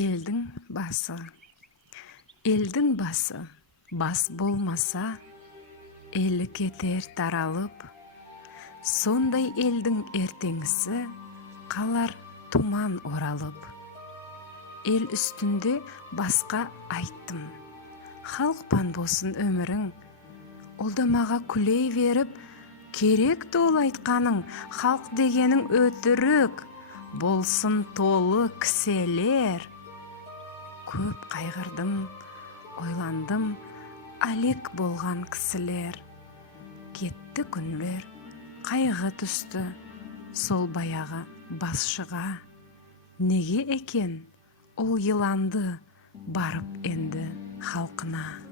Элдің басы. Элдің басы бас болмаса, элі кетер таралып. Сондай элдің ертеңісі қалар туман оралып. Ел үстінде басқа айттым, халықпан болсын өмірің. Олда маға күлей веріп, керек ол айтқаның, халық дегенің өтірік, болсын толы кіселер. Көп қайғырдым, ойландым, әлек болған кісілер. Кетті күнлер, қайғы түсті, сол баяғы басшыға. Неге екен ол еланды барып енді халқына.